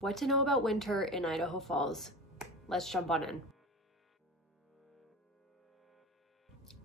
What to know about winter in Idaho Falls. Let's jump on in.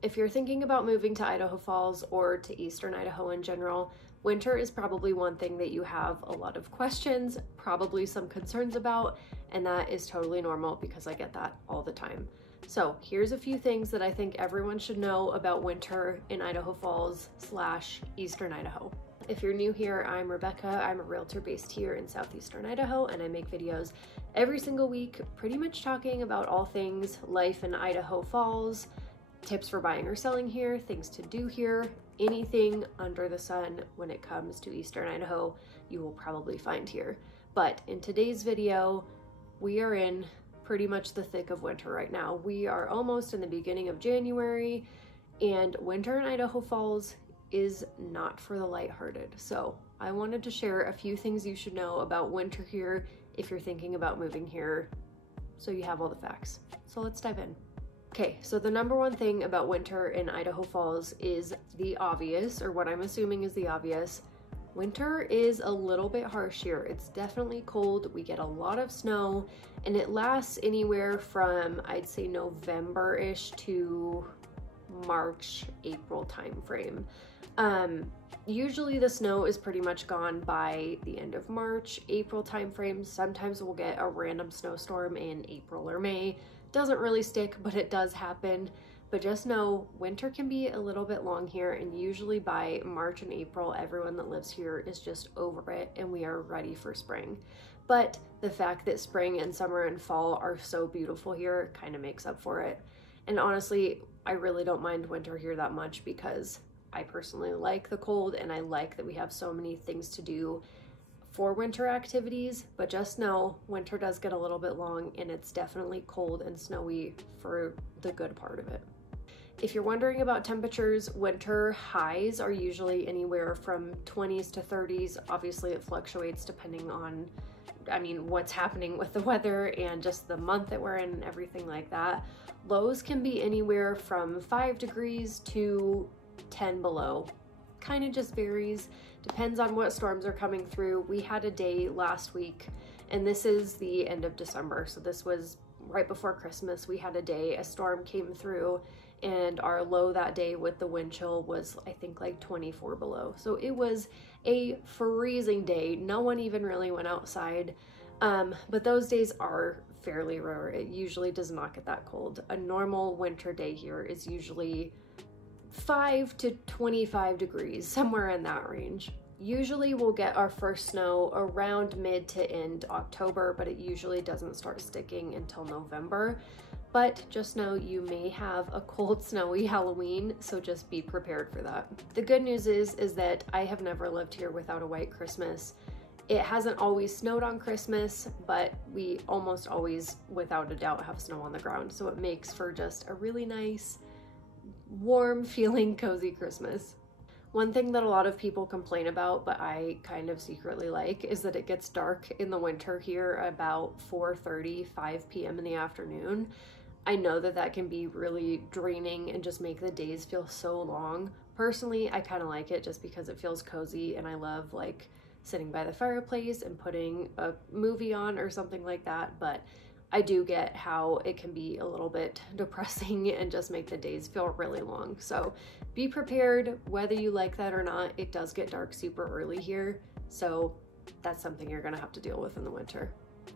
If you're thinking about moving to Idaho Falls or to Eastern Idaho in general, winter is probably one thing that you have a lot of questions, probably some concerns about, and that is totally normal because I get that all the time. So here's a few things that I think everyone should know about winter in Idaho Falls / Eastern Idaho. If you're new here, I'm Rebecca. I'm a realtor based here in southeastern Idaho, and I make videos every single week, pretty much talking about all things life in Idaho Falls, tips for buying or selling here, things to do here, anything under the sun when it comes to Eastern Idaho, you will probably find here. But in today's video, we are in pretty much the thick of winter right now. We are almost in the beginning of January, and winter in Idaho Falls is not for the lighthearted. So I wanted to share a few things you should know about winter here if you're thinking about moving here, so you have all the facts. So let's dive in. Okay, so the number one thing about winter in Idaho Falls is the obvious, or what I'm assuming is the obvious. Winter is a little bit harsh here. It's definitely cold. We get a lot of snow, and it lasts anywhere from, I'd say, November-ish to March, April timeframe. Usually the snow is pretty much gone by the end of March, April timeframe. Sometimes we'll get a random snowstorm in April or May. Doesn't really stick, but it does happen. But just know winter can be a little bit long here, and usually by March and April, everyone that lives here is just over it and we are ready for spring. But the fact that spring and summer and fall are so beautiful here kind of makes up for it. And honestly, I really don't mind winter here that much because I personally like the cold, and I like that we have so many things to do for winter activities. But just know winter does get a little bit long, and it's definitely cold and snowy for the good part of it. If you're wondering about temperatures, winter highs are usually anywhere from 20s to 30s. Obviously it fluctuates depending on, what's happening with the weather and just the month that we're in and everything like that. Lows can be anywhere from 5 degrees to 10 below. Kind of just varies, depends on what storms are coming through. We had a day last week, and this is the end of December, so this was right before Christmas. We had a storm came through, and our low that day with the wind chill was, I think, like 24 below. So it was a freezing day. No one even really went outside. But those days are fairly rare. It usually does not get that cold. A normal winter day here is usually 5 to 25 degrees, somewhere in that range. Usually we'll get our first snow around mid to end October, but it usually doesn't start sticking until November. But just know you may have a cold, snowy Halloween, so just be prepared for that. The good news is that I have never lived here without a white Christmas. It hasn't always snowed on Christmas, but we almost always, without a doubt, have snow on the ground. So it makes for just a really nice, warm feeling, cozy Christmas. One thing that a lot of people complain about, but I kind of secretly like, is that it gets dark in the winter here about 4:30, 5 p.m. in the afternoon. I know that that can be really draining and just make the days feel so long. Personally, I kind of like it just because it feels cozy, and I love like sitting by the fireplace and putting a movie on or something like that. But I do get how it can be a little bit depressing and just make the days feel really long. So be prepared, whether you like that or not. It does get dark super early here, so that's something you're gonna have to deal with in the winter.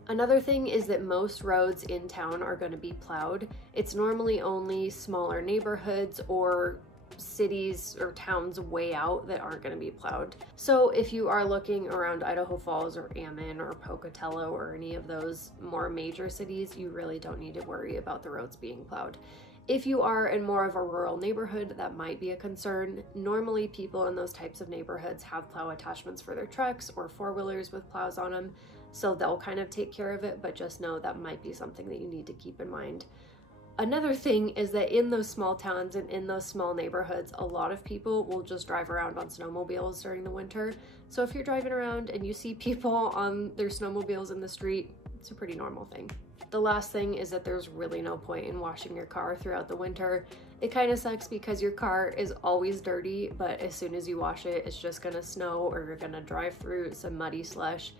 Another thing is that most roads in town are going to be plowed. It's normally only smaller neighborhoods or cities or towns way out that aren't going to be plowed. So if you are looking around Idaho Falls or Ammon or Pocatello or any of those more major cities, you really don't need to worry about the roads being plowed. If you are in more of a rural neighborhood, that might be a concern. Normally people in those types of neighborhoods have plow attachments for their trucks or four-wheelers with plows on them, so they'll kind of take care of it, but just know that might be something that you need to keep in mind. Another thing is that in those small towns and in those small neighborhoods, a lot of people will just drive around on snowmobiles during the winter. So if you're driving around and you see people on their snowmobiles in the street, it's a pretty normal thing. The last thing is that there's really no point in washing your car throughout the winter. It kind of sucks because your car is always dirty, but as soon as you wash it, it's just gonna snow or you're gonna drive through some muddy slush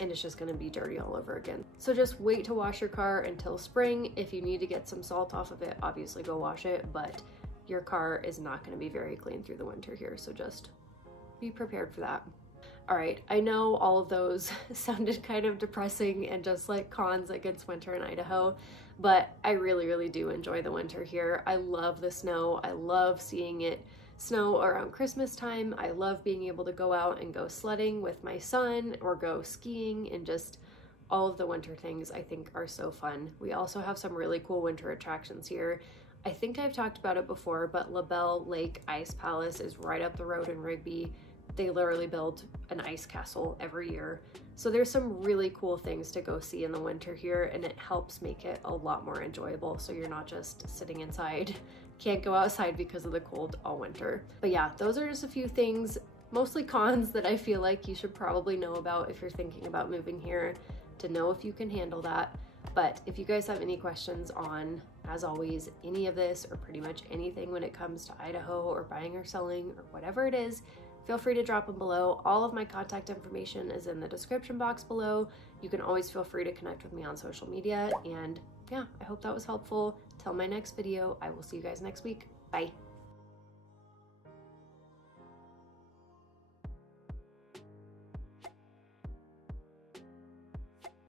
and it's just gonna be dirty all over again. So just wait to wash your car until spring. If you need to get some salt off of it, obviously go wash it, but your car is not gonna be very clean through the winter here, so just be prepared for that. All right, I know all of those sounded kind of depressing and just like cons against winter in Idaho, but I really do enjoy the winter here. I love the snow. I love seeing it snow around Christmas time. I love being able to go out and go sledding with my son or go skiing, and just all of the winter things I think are so fun. We also have some really cool winter attractions here. I think I've talked about it before, but LaBelle Lake Ice Palace is right up the road in Rigby. They literally build an ice castle every year. So there's some really cool things to go see in the winter here, and it helps make it a lot more enjoyable, so you're not just sitting inside, can't go outside because of the cold all winter. But yeah, those are just a few things, mostly cons, that I feel like you should probably know about if you're thinking about moving here, to know if you can handle that. But if you guys have any questions on, as always, any of this or pretty much anything when it comes to Idaho or buying or selling or whatever it is, feel free to drop them below. All of my contact information is in the description box below. You can always feel free to connect with me on social media. And yeah, I hope that was helpful. Till my next video, I will see you guys next week. Bye.